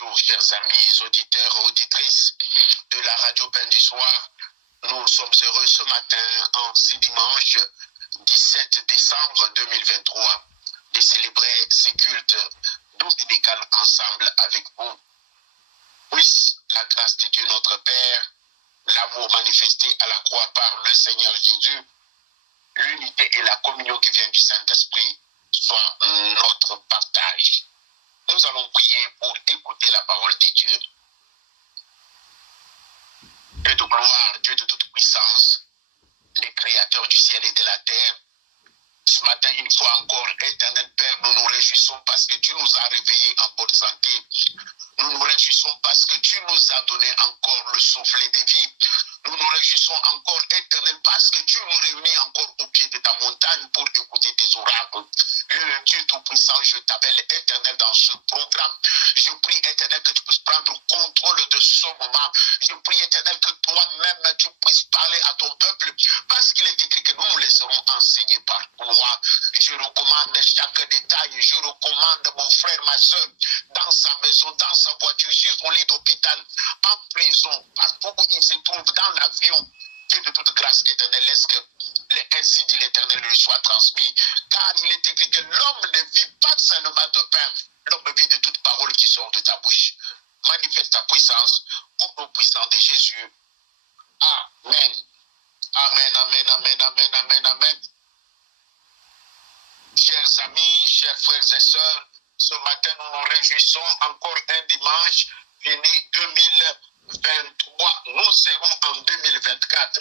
Bonjour, chers amis, auditeurs et auditrices de la Radio Pain du Soir. Nous sommes heureux ce matin, en ce dimanche 17 décembre 2023, de célébrer ces cultes dominicaux ensemble avec vous. Puisse la grâce de Dieu notre Père, l'amour manifesté à la croix par le Seigneur Jésus, l'unité et la communion qui vient du Saint-Esprit soient notre partage. Nous allons prier pour écouter la parole de Dieu. Dieu de gloire, Dieu de toute puissance, le créateur du ciel et de la terre, ce matin, une fois encore, éternel Père, nous nous réjouissons parce que tu nous as réveillés en bonne santé. Nous nous réjouissons parce que tu nous as donné encore le souffle de vie. Nous nous réjouissons encore, éternel, parce que tu nous réunis encore au pied de ta montagne pour écouter tes oracles. Dieu Tout-Puissant, je t'appelle éternel dans ce programme. Je prie, éternel, que tu puisses prendre le contrôle de ce moment. Je prie, éternel, que toi-même, tu puisses parler à ton peuple, parce qu'il est écrit que nous nous laisserons enseigner par toi. Je recommande chaque détail. Je recommande mon frère, ma soeur, dans sa maison, dans sa voiture, sur son lit d'hôpital, en prison, partout où il se trouve, dans l'avion. Dieu de toute grâce éternelle, laisse que ainsi dit l'Éternel lui soit transmis. Car il est écrit que l'homme ne vit pas seulement de pain, l'homme vit de toute parole qui sort de ta bouche. Manifeste ta puissance au nom puissant de Jésus. Amen. Amen, amen, amen, amen, amen, amen. Chers amis, chers frères et sœurs, ce matin nous nous réjouissons encore un dimanche fini 2023. Nous serons en 2024.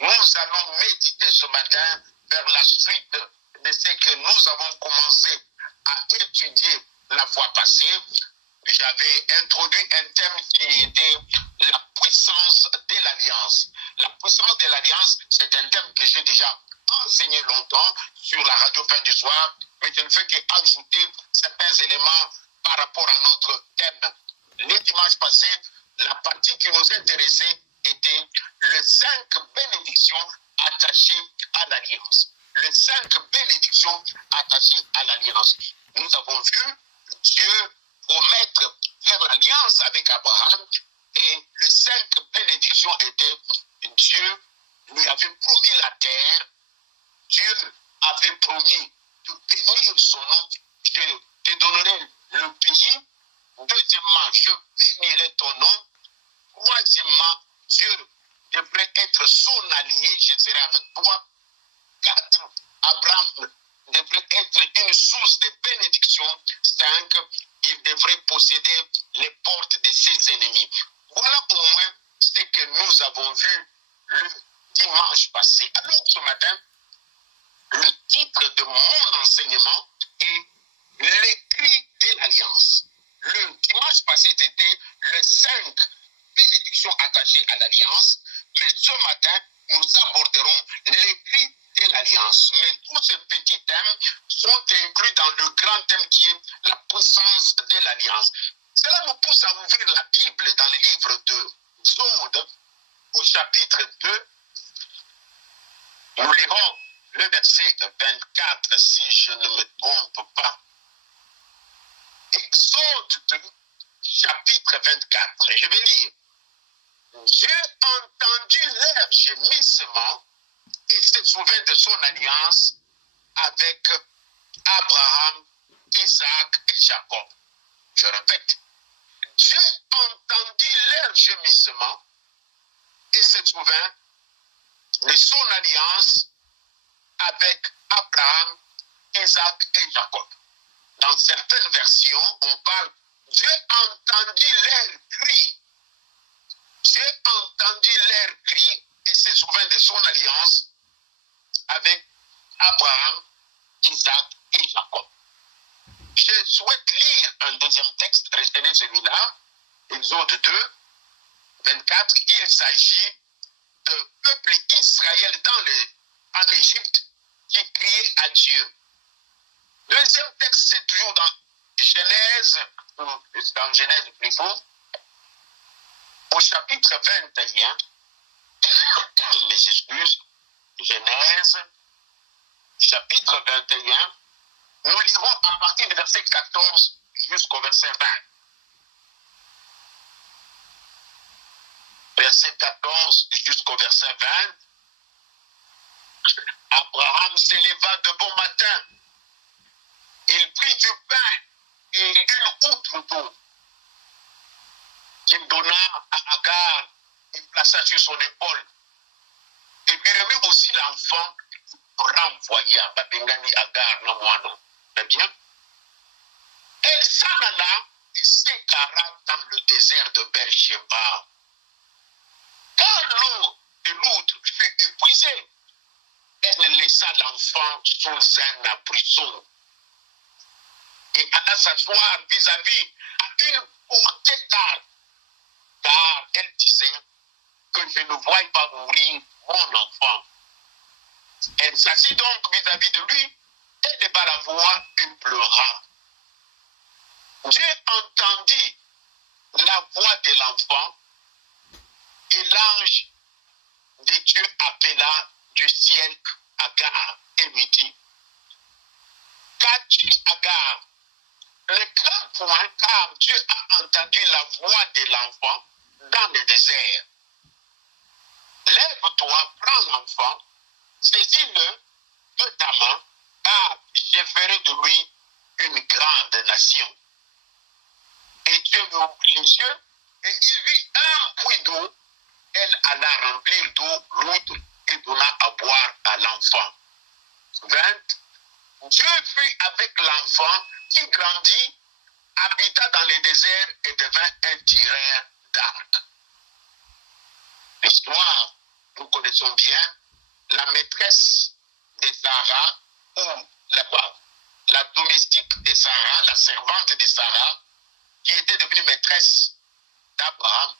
Nous allons méditer ce matin vers la suite de ce que nous avons commencé à étudier la fois passée. J'avais introduit un thème qui était la puissance de l'Alliance. La puissance de l'Alliance, c'est un thème que j'ai déjà enseigné longtemps sur la radio Fin du Soir, mais je ne fais qu'ajouter certains éléments par rapport à notre thème. Les dimanches passés, la partie qui nous intéressait était les 5 bénédictions attachées à l'Alliance. Les 5 bénédictions attachées à l'Alliance. Nous avons vu Dieu promettre faire l'alliance avec Abraham, et les 5 bénédictions étaient: Dieu lui avait promis la terre, Dieu avait promis de bénir son nom, je te donnerai le pays. Deuxièmement, je bénirai ton nom. Troisièmement, Dieu devrait être son allié, je serai avec toi. 4, Abraham devrait être une source de bénédiction. 5, il devrait posséder les portes de ses ennemis. Voilà au moins ce que nous avons vu le dimanche passé. Alors ce matin, le titre de mon enseignement est l'écrit de l'Alliance. Le dimanche passé, c'était les 5 bénédictions attachées à l'Alliance. Mais ce matin, nous aborderons l'écrit de l'Alliance. Mais tous ces petits thèmes sont inclus dans le grand thème qui est la puissance de l'Alliance. Cela nous pousse à ouvrir la Bible dans le livre de Exode, au chapitre 2. Nous lirons le verset 24, si je ne me trompe pas. Exode 2, chapitre 24. Je vais lire. Dieu entendit leur gémissement et se souvint de son alliance avec Abraham, Isaac et Jacob. Je répète. Dieu entendit leur gémissement et se souvint de son alliance avec Abraham, Isaac et Jacob. Dans certaines versions, on parle Dieu entendit leur cri. Dieu entendit leur cri et se souvint de son alliance avec Abraham, Isaac et Jacob. Je souhaite lire un deuxième texte, retenez celui-là, Exode 2, 24. Il s'agit de peuple Israël en Égypte qui criait à Dieu. Deuxième texte, c'est toujours dans Genèse plutôt, au chapitre 21, mes excuses, Genèse, chapitre 21, nous lirons à partir du verset 14 jusqu'au verset 20. verset 14 jusqu'au verset 20. Abraham s'éleva de bon matin. Il prit du pain et une outre d'eau qu'il donna à Agar. Il plaça sur son épaule. Et puis remit aussi l'enfant renvoyé à Babengani Agar, non moi non. Très bien. Elle s'en alla et s'écara dans le désert de Beersheba. Quand l'eau de l'outre fut épuisée, elle laissa l'enfant sous un abrisseau et alla s'asseoir vis-à-vis à une portée d'arbre, car elle disait que je ne voie pas mourir mon enfant. Elle s'assit donc vis-à-vis de lui, elle leva la voix et pleura. Dieu entendit la voix de l'enfant et l'ange de Dieu appela du ciel Agar et lui dit, qu'as-tu, Agar? Ne crains point, car Dieu a entendu la voix de l'enfant dans le désert. Lève-toi, prends l'enfant, saisis-le de ta main, car je ferai de lui une grande nation. Et Dieu lui ouvrit les yeux, et il vit un puits d'eau. Elle alla remplir d'eau l'outre et donna à boire à l'enfant. 20. Dieu fut avec l'enfant qui grandit, habita dans les déserts et devint un tireur d'arc. L'histoire, nous connaissons bien, la maîtresse de Sarah, ou la domestique de Sarah, la servante de Sarah, qui était devenue maîtresse d'Abraham,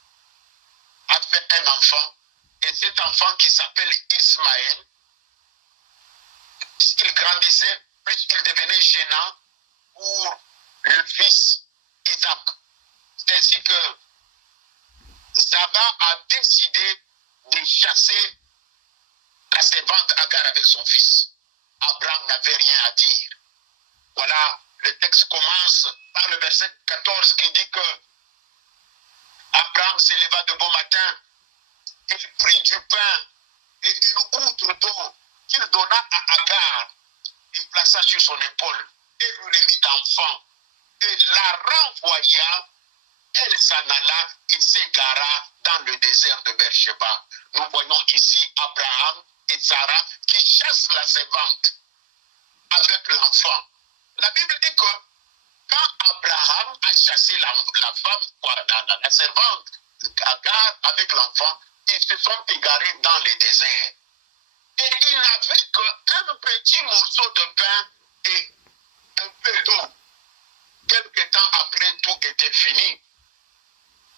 a fait un enfant, et cet enfant qui s'appelle Ismaël, plus il grandissait, plus il devenait gênant pour le fils Isaac. C'est ainsi que Sarah a décidé de chasser la servante Agar avec son fils. Abraham n'avait rien à dire. Voilà, le texte commence par le verset 14 qui dit que Abraham s'éleva de bon matin, il prit du pain et une outre d'eau qu'il donna à Agar, il plaça sur son épaule et lui remit l'enfant et la renvoya. Elle s'en alla et s'égara dans le désert de Beersheba. Nous voyons ici Abraham et Sarah qui chassent la servante avec l'enfant. La Bible dit que quand Abraham a chassé la femme, la servante, Agar avec l'enfant, ils se sont égarés dans le désert. Et il n'avait qu'un petit morceau de pain et un peu d'eau. Quelque temps après, tout était fini.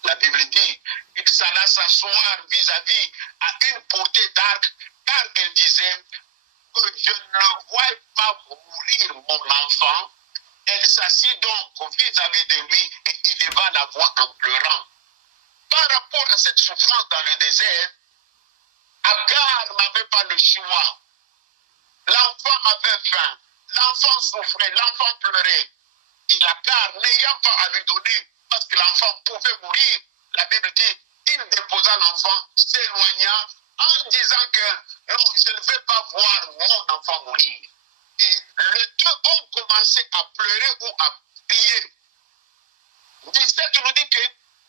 La Bible dit qu'il s'alla s'asseoir vis-à-vis à une portée d'arc, car elle disait que je ne vois pas mourir mon enfant. Elle s'assit donc vis-à-vis de lui et il éleva la voix en pleurant. Par rapport à cette souffrance dans le désert, Agar n'avait pas le choix. L'enfant avait faim, l'enfant souffrait, l'enfant pleurait. Et Agar, n'ayant pas à lui donner, parce que l'enfant pouvait mourir, la Bible dit, il déposa l'enfant, s'éloigna en disant que non, je ne vais pas voir mon enfant mourir. Et les deux ont commencé à pleurer ou à prier. 17 nous dit que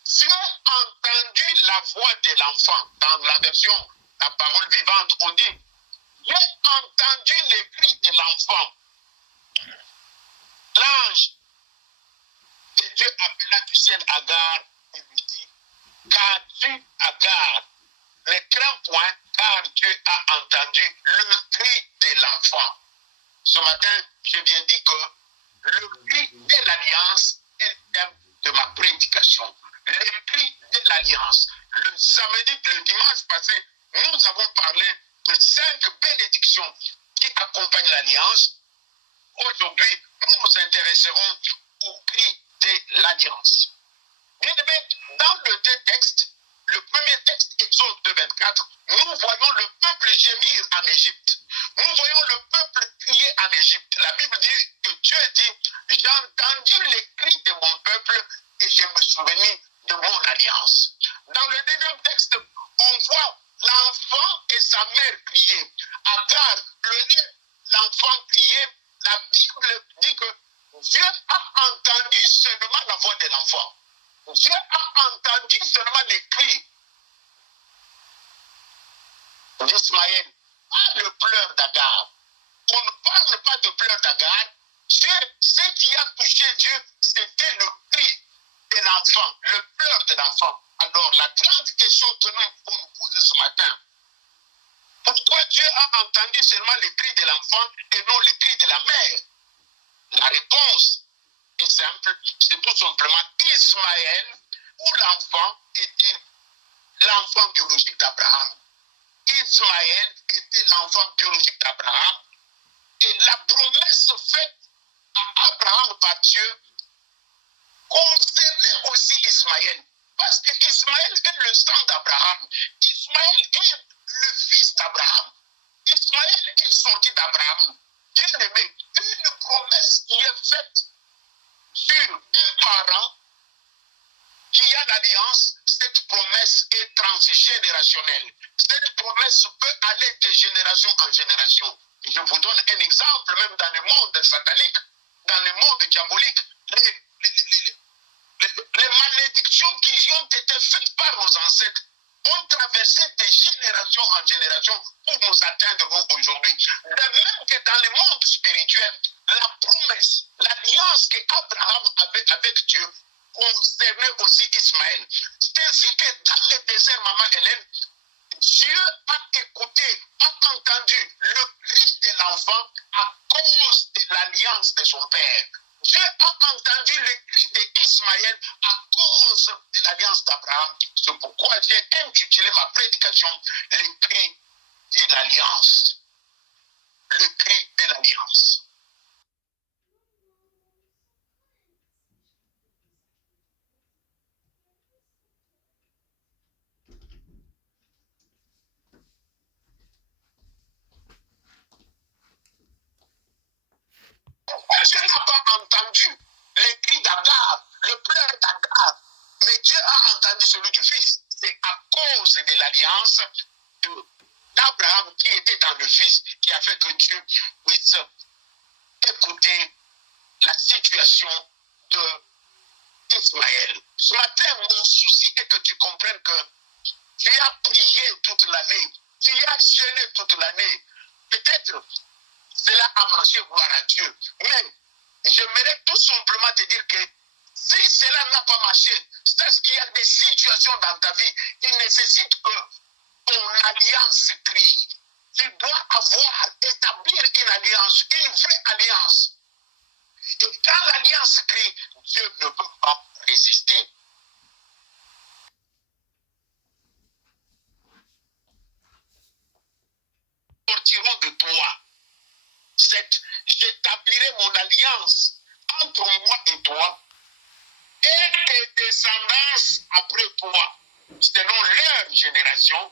Dieu a entendu la voix de l'enfant. Dans la version, la parole vivante, on dit, Dieu a entendu les cris de l'enfant. L'ange de Dieu appela du ciel Agar et lui dit, qu'as-tu, Agar? Ne crains point, car Dieu a entendu le cri de l'enfant. Ce matin, je viens dire que le cri de l'alliance est le thème de ma prédication. Le cri de l'alliance. Le samedi, le dimanche passé, nous avons parlé de 5 bénédictions qui accompagnent l'alliance. Aujourd'hui, nous nous intéresserons au cri de l'alliance. Bien aimé, dans le deux textes, le premier texte, Exode 2:24, nous voyons le peuple gémir en Égypte. Nous voyons le peuple crier en Égypte. La Bible dit que Dieu dit, j'ai entendu les cris de mon peuple et je me souviens de mon alliance. Dans le deuxième texte, on voit l'enfant et sa mère crier. Agar pleurait, l'enfant criait. La Bible dit que Dieu a entendu seulement la voix de l'enfant. Dieu a entendu seulement les cris d'Ismaël, pas le pleur d'Agar. On ne parle pas de pleurs d'Agar. Ce qui a touché Dieu, c'était le cri de l'enfant, le pleur de l'enfant. Alors, la grande question que nous pouvons nous poser ce matin, pourquoi Dieu a entendu seulement les cris de l'enfant et non les cris de la mère? La réponse est simple, c'est tout simplement Ismaël, où l'enfant était l'enfant biologique d'Abraham. Ismaël était l'enfant biologique d'Abraham. Et la promesse faite à Abraham par Dieu concernait aussi Ismaël. Parce que Ismaël est le sang d'Abraham. Ismaël est le fils d'Abraham. Ismaël est sorti d'Abraham. Bien-aimé, une promesse qui est faite sur un parent qui a l'alliance, cette promesse est transgénérationnelle. Cette promesse peut aller de génération en génération. Je vous donne un exemple, même dans le monde satanique, dans le monde diabolique, les malédictions qui ont été faites par nos ancêtres ont traversé de génération en génération pour nous atteindre nous aujourd'hui. De même que dans le monde spirituel, la promesse, l'alliance qu'Abraham avait avec Dieu concernait aussi Ismaël. C'est ainsi que dans le désert, maman Hélène, Dieu a écouté, a entendu le cri de l'enfant à cause de l'alliance de son père. Dieu a entendu le cri d'Ismaël à cause de l'alliance d'Abraham. C'est pourquoi j'ai intitulé ma prédication le cri de l'alliance. Le cri de l'alliance. Dieu n'a pas entendu les cris d'Agar, le pleur d'Agar, mais Dieu a entendu celui du Fils. C'est à cause de l'alliance d'Abraham qui était dans le Fils qui a fait que Dieu puisse écouter la situation d'Ismaël. Ce matin, mon souci est que tu comprennes que tu as prié toute l'année, tu as jeûné toute l'année. Peut-être cela a marché, gloire à Dieu. Mais j'aimerais tout simplement te dire que si cela n'a pas marché, c'est parce qu'il y a des situations dans ta vie qui nécessitent que ton alliance crie. Tu dois établir une alliance, une vraie alliance. Et quand l'alliance crie, Dieu ne peut pas résister. Sortiront de toi. J'établirai mon alliance entre moi et toi et tes descendances après toi, selon leur génération.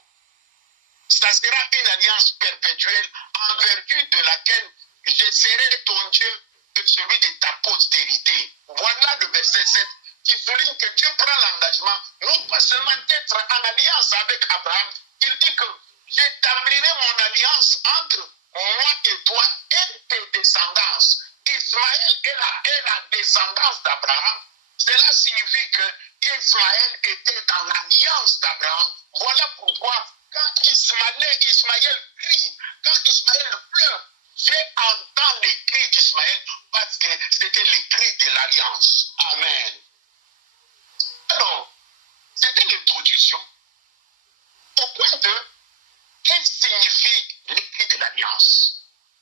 Ça sera une alliance perpétuelle en vertu de laquelle je serai ton Dieu et celui de ta postérité. Voilà le verset 7 qui souligne que Dieu prend l'engagement non pas seulement d'être en alliance avec Abraham, il dit que j'établirai mon alliance entre moi et toi et tes descendances. Ismaël est la descendance d'Abraham. Cela signifie que Ismaël était dans l'alliance d'Abraham. Voilà pourquoi quand Ismaël crie, quand Ismaël pleure, Dieu entend les cris d'Ismaël parce que c'était les cris de l'alliance. Amen. Alors, c'était l'introduction au point de qu'est-ce que signifie les cris de l'alliance.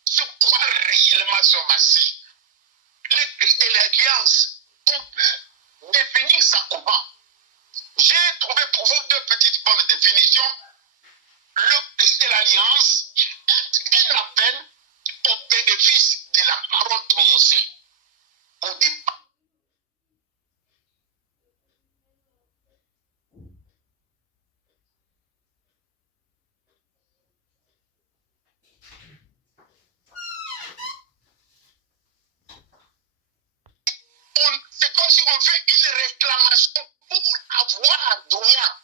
C'est quoi réellement ce massif? Les cris de l'alliance, on peut définir ça comment? J'ai trouvé pour vous deux petites bonnes définitions. Le cri de l'alliance est un appel au bénéfice de la parole prononcée au départ. C'est comme si on fait une réclamation pour avoir droit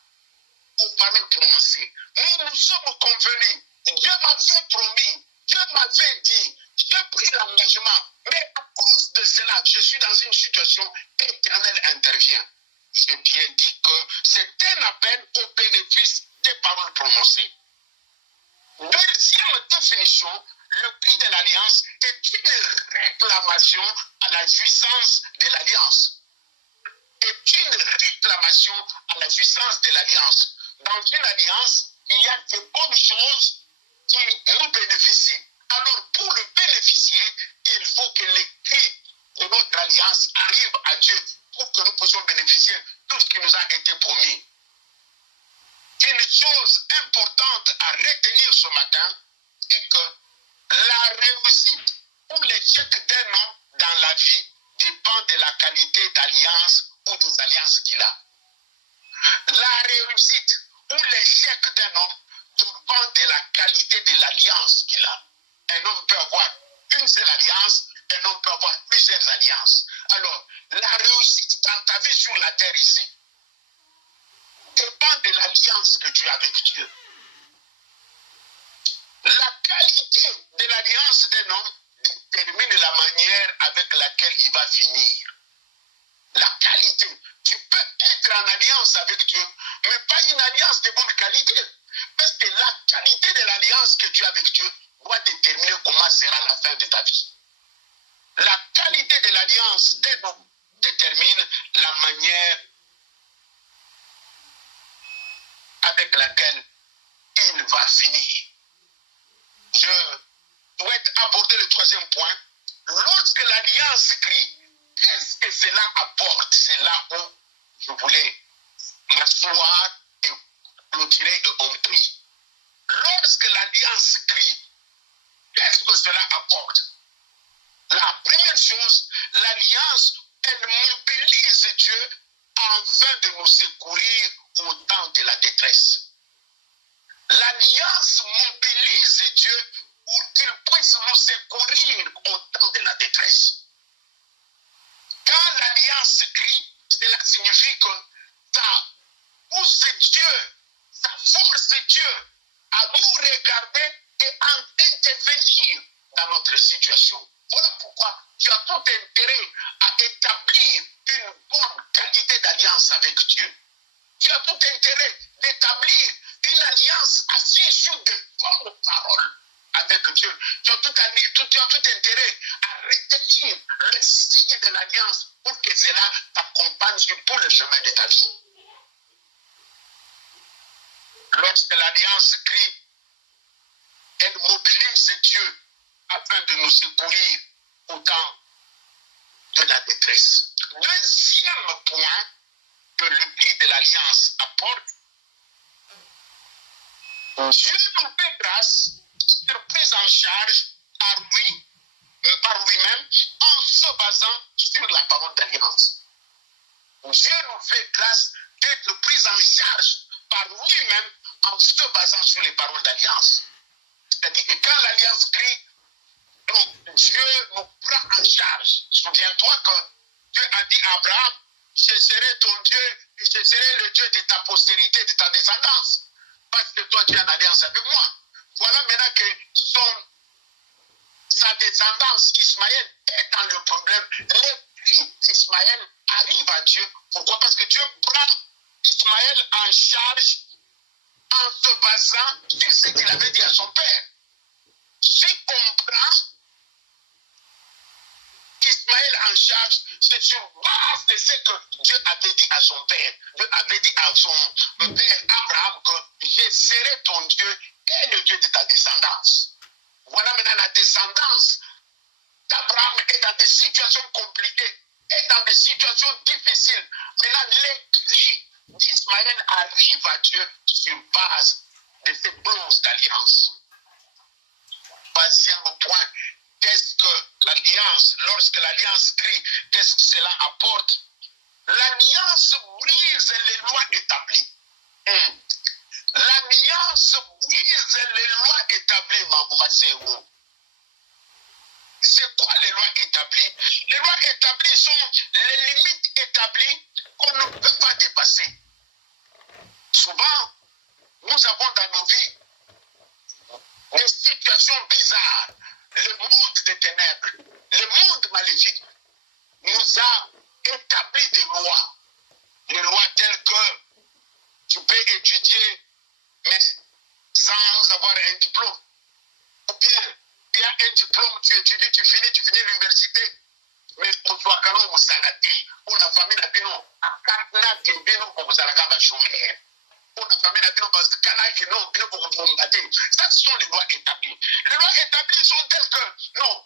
nous sommes convenus. Dieu m'avait promis, Dieu m'avait dit, j'ai pris l'engagement. Mais à cause de cela, je suis dans une situation éternelle intervient. J'ai bien dit que c'est un appel au bénéfice des paroles prononcées. Deuxième définition, le cri de l'alliance est une réclamation à la jouissance de l'alliance. Est une réclamation à la jouissance de l'alliance. Dans une alliance, il y a de bonnes choses qui nous bénéficient. Alors, pour le bénéficier, il faut que les cris de notre alliance arrivent à Dieu pour que nous puissions bénéficier de tout ce qui nous a été promis. Une chose importante à retenir ce matin est que la réussite ou l'échec d'un homme dans la vie dépend de la qualité d'alliance ou des alliances qu'il a. La réussite ou l'échec d'un homme dépend de la qualité de l'alliance qu'il a. Un homme peut avoir une seule alliance, un homme peut avoir plusieurs alliances. Alors, la réussite dans ta vie sur la terre ici dépend de l'alliance que tu as avec Dieu. La qualité de l'alliance d'un homme détermine la manière avec laquelle il va finir. La qualité. Tu peux être en alliance avec Dieu, mais pas une alliance de bonne qualité. Parce que la qualité de l'alliance que tu as avec Dieu doit déterminer comment sera la fin de ta vie. La qualité de l'alliance d'un homme détermine la manière avec laquelle il va finir. Je souhaite aborder le troisième point. Lorsque l'alliance crie, qu'est-ce que cela apporte? C'est là où je voulais m'asseoir et clôturer et on prie. Lorsque l'alliance crie, qu'est-ce que cela apporte? La première chose, l'alliance, elle mobilise Dieu afin de nous secourir au temps de la détresse. L'alliance mobilise Dieu pour qu'il puisse nous secourir au temps de la détresse. Quand l'alliance crie, cela signifie que ça pousse Dieu, ça force Dieu à nous regarder et à intervenir dans notre situation. Voilà pourquoi tu as tout intérêt à établir une bonne qualité d'alliance avec Dieu. Tu as tout intérêt d'établir une alliance assise sur de bonnes paroles avec Dieu. Tu as tout intérêt à retenir le signe de l'alliance pour que cela t'accompagne sur tout le chemin de ta vie. Lorsque l'alliance crie, elle mobilise Dieu afin de nous secourir au temps de la détresse. Deuxième point que le cri de l'alliance apporte, Dieu nous fait grâce de prise en charge par lui-même en se basant sur la parole d'alliance. Dieu nous fait grâce d'être pris en charge par lui-même en se basant sur les paroles d'alliance. C'est-à-dire que quand l'alliance crie, Dieu nous prend en charge. Souviens-toi que Dieu a dit à Abraham, je serai ton Dieu et je serai le Dieu de ta postérité, de ta descendance. Parce que toi, tu es en alliance avec moi. Voilà maintenant que sa descendance, Ismaël, est dans le problème. Les cris d'Ismaël arrivent à Dieu. Pourquoi? Parce que Dieu prend Ismaël en charge en se basant sur ce qu'il avait dit à son père. Si on prend Ismaël en charge, c'est sur base de ce que Dieu avait dit à son père. Dieu avait dit à son père Abraham que je serai ton Dieu et le Dieu de ta descendance. Voilà maintenant la descendance d'Abraham est dans des situations compliquées, est dans des situations difficiles. Maintenant, les cris d'Ismaël arrivent à Dieu sur base de ces clauses d'alliance. Troisième point, qu'est-ce que l'alliance, lorsque l'alliance crie, qu'est-ce que cela apporte? L'alliance brise les lois établies. L'alliance brise les lois établies, Mamoumasséou. C'est quoi les lois établies? Les lois établies sont les limites établies qu'on ne peut pas dépasser. Souvent, nous avons dans nos vies des situations bizarres, le monde des ténèbres, le monde maléfique nous a établi des lois. Des lois telles que tu peux étudier, mais sans avoir un diplôme. Ou bien, tu as un diplôme, tu étudies, tu finis l'université. Mais on soit quand même salati, on a famille la bino, na bino pour vous aller à chômer. On a famille la bino parce que canal qui non, bino pour vous batter. Ça ce sont les lois établies. Les lois établies sont telles que non,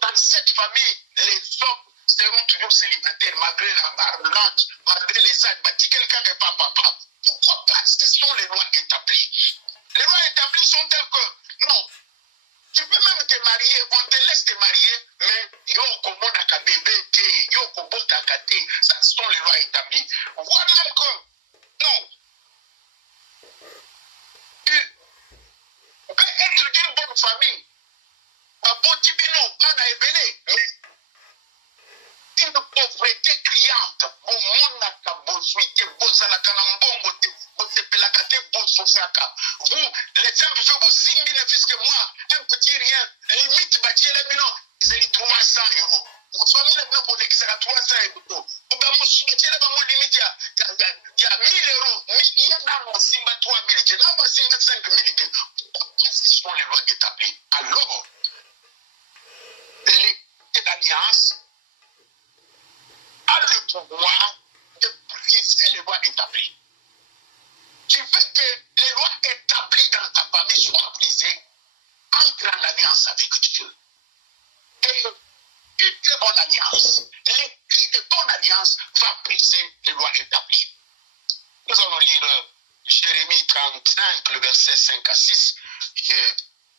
dans cette famille, les hommes seront toujours célibataires malgré la barbe blanche, malgré les âges bâtis. Quelqu'un qui n'est pas papa. Pourquoi pas? Ce sont les lois établies. Les lois établies sont telles que non. Tu peux même te marier, on te laisse te marier, mais yo comment a bébé, yo comment a té, ça sont les lois établies. Voilà que, non, tu peux être d'une bonne famille, ma bonne bino, pas na ébélé, mais une pauvreté criante, bon monde a bonsuité, bon salakana mbongo te, bon sepelakate, bon sofaka. Vous, les simples gens, vos 6 000 fils que moi, un petit rien, limite bâtir les millions, c'est 300 euros. Mon famille, les millions, pour les 300 euros. Ou bien, mon soutien, mon limite, il y a 1 000 euros. Il y a dans mon simba 3 000, dans mon simba 5 000. Ce sont les lois établies. Alors, l'été d'alliance a le pouvoir de briser les lois établies. Tu veux que les lois établies dans ta famille soient brisées, entre en alliance avec Dieu. Et une très bonne alliance, l'écrit de ton alliance va briser les lois établies. Nous allons lire Jérémie 35, le verset 5 à 6. Je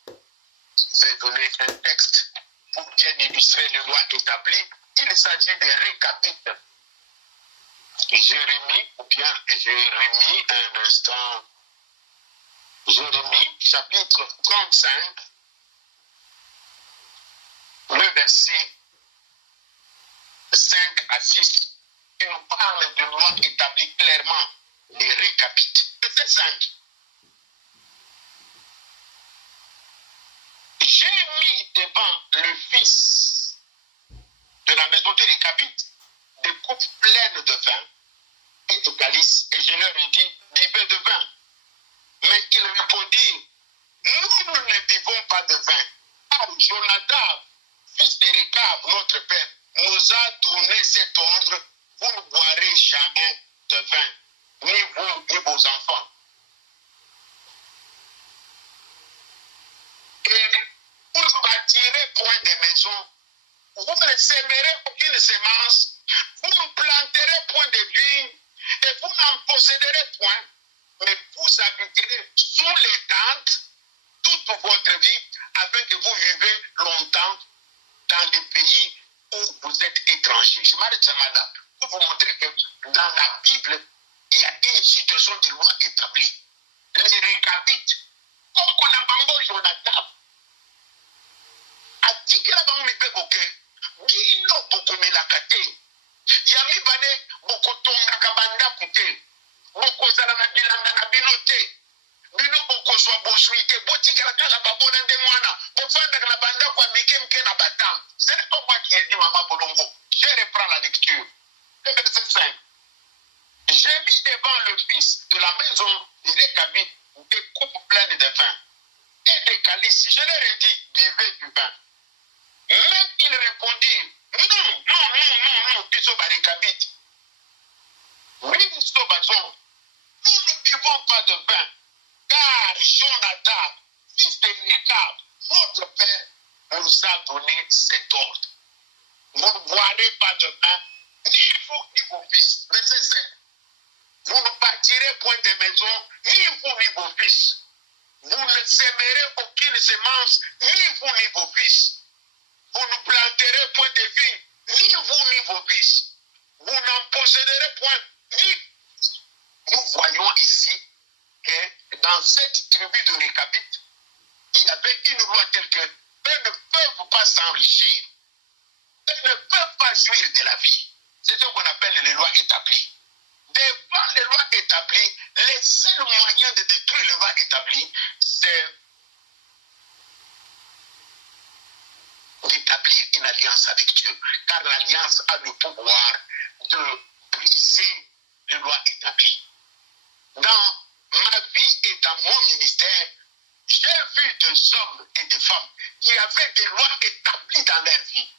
vais donner un texte pour bien illustrer les lois établies. Il s'agit de récapitule. Jérémie, ou bien Jérémie, un instant. Jérémie, chapitre 35, le verset 5 à 6, il nous parle de lois établies clairement, les récapitulés. Verset 5. J'ai mis devant le fils de la maison de récapitule des coupes pleines de vin et de calices, et je leur ai dit, buvez de vin. Mais ils répondirent, nous ne buvons pas de vin, car Jonadab, fils de Récab, notre père, nous a donné cet ordre, vous ne boirez jamais de vin, ni vous, ni vos enfants. Et vous ne bâtirez point de maison, vous ne sèmerez aucune semence, vous ne planterez point de vignes, et vous n'en posséderez point, mais vous habiterez sous les tentes toute votre vie, afin que vous vivez longtemps dans les pays où vous êtes étrangers. Je m'arrête seulement là pour vous montrer que dans la Bible, il y a une situation de loi établie. Les récapitulés, comme on a bango Jonadab, a dit que la bango mi pekoke, bino bokomela kate, yami bane bokotonga kabanda kute, bokozala na bilanga na bino te. Bino bokozwa bozwi te botikala kaka babona nde mwana bofandaka na bandako ya mike na batam. Ce n'est pas moi qui ai dit Maman Bolongo. Je reprends la lecture. Le verset 5. J'ai mis devant le fils de la maison de Récabit des coupes pleines de vin et des calices. Je leur ai dit, buvez du vin. Même ils répondirent, non, Bisoba Récabit. Oui, Bisoba, nous ne buvons pas de vin. Car Jonadab, fils de Récab, notre père, nous a donné cet ordre. Vous ne boirez pas de vin, ni vous ni vos fils. Verset 7. Vous ne bâtirez point de maison, ni vous ni vos fils. Vous ne sèmerez aucune semence, ni vous ni vos fils. Vous ne planterez point de vignes, ni vous ni vos fils. Vous n'en posséderez point, ni. Nous voyons ici que dans cette tribu de Récabit, il y avait une loi telle que eux ne peuvent pas s'enrichir. Eux ne peuvent pas jouir de la vie. C'est ce qu'on appelle les lois établies. Devant les lois établies, les seuls moyens de détruire les lois établies, c'est d'établir une alliance avec Dieu. Car l'alliance a le pouvoir de briser les lois établies. Dans ma vie et dans mon ministère, j'ai vu des hommes et des femmes qui avaient des lois établies dans leur vie.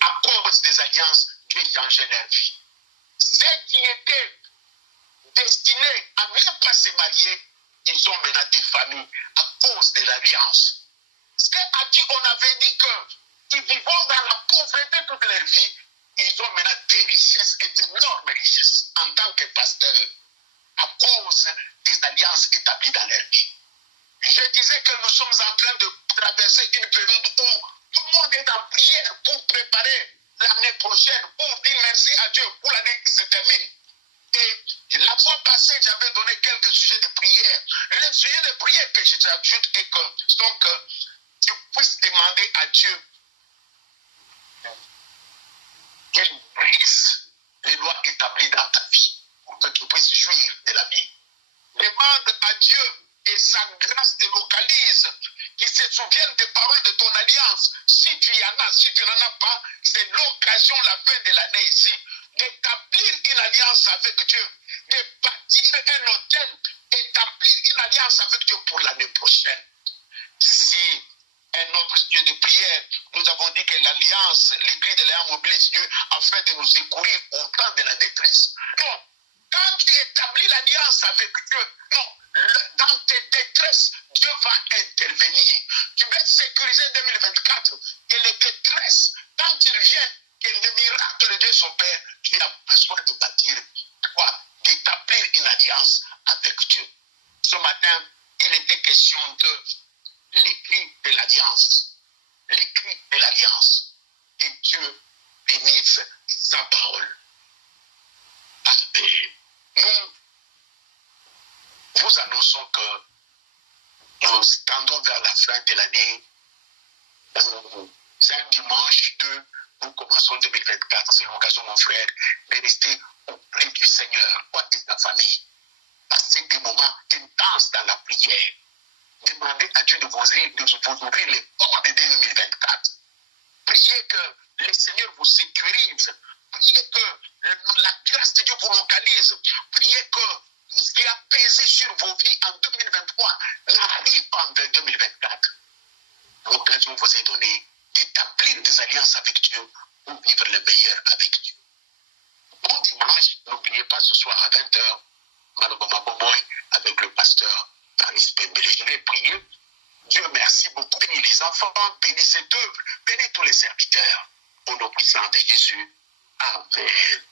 À cause des alliances, Dieu changeait leur vie. Ceux qui étaient destinés à ne pas se marier, ils ont maintenant des familles à cause de l'alliance. Ceux à qui on avait dit qu'ils vivront dans la pauvreté toute leur vie, ils ont maintenant des richesses et d'énormes richesses en tant que pasteurs à cause des alliances établies dans leur vie. Je disais que nous sommes en train de traverser une période où tout le monde est en prière pour préparer l'année prochaine, pour dire merci à Dieu pour l'année qui se termine. Et la fois passée, j'avais donné quelques sujets de prière. Le sujet de prière que je t'ajoute est que tu puisses demander à Dieu qu'il brise les lois établies dans ta vie pour que tu puisses jouir de la vie. Demande à Dieu et sa grâce te localise, qu'il se souvienne des paroles de ton alliance. Si tu y en as, si tu n'en as pas, c'est l'occasion, la fin de l'année ici, d'établir une alliance avec Dieu, de bâtir un hôtel, d'établir une alliance avec Dieu pour l'année prochaine. Si un autre Dieu de prière, nous avons dit que l'alliance, l'écrit de l'âme mobilise Dieu afin de nous secourir au temps de la détresse. Non, quand tu établis l'alliance avec Dieu, non, dans tes détresses, Dieu va intervenir. Tu vas sécuriser 2024 et les détresses, quand il vient, que le miracle de Dieu s'opère, tu as besoin de bâtir quoi? D'établir une alliance avec Dieu. Ce matin, il était question de l'écrit de l'alliance. L'écrit de l'alliance. Et Dieu bénisse sa parole. Amen. Nous vous annonçons que nous tendons vers la fin de l'année. C'est un dimanche 2, nous commençons 2024. C'est l'occasion, mon frère, de rester auprès du Seigneur, toi et ta famille. Passer des moments intenses dans la prière. Demandez à Dieu de vous ouvrir les portes de 2024. Priez que le Seigneur vous sécurise. Priez que la grâce de Dieu vous localise. Priez que tout ce qui a pesé sur vos vies en 2023 n'arrive pas en 2024. L'occasion vous est donnée d'établir des alliances avec Dieu pour vivre le meilleur avec Dieu. Bon dimanche, n'oubliez pas ce soir à 20h, Malobama Boboy avec le pasteur Paris Pembele. Je vais prier. Dieu merci beaucoup. Bénis les enfants, bénis cette œuvre, bénis tous les serviteurs. Au nom puissant de Jésus. Amen.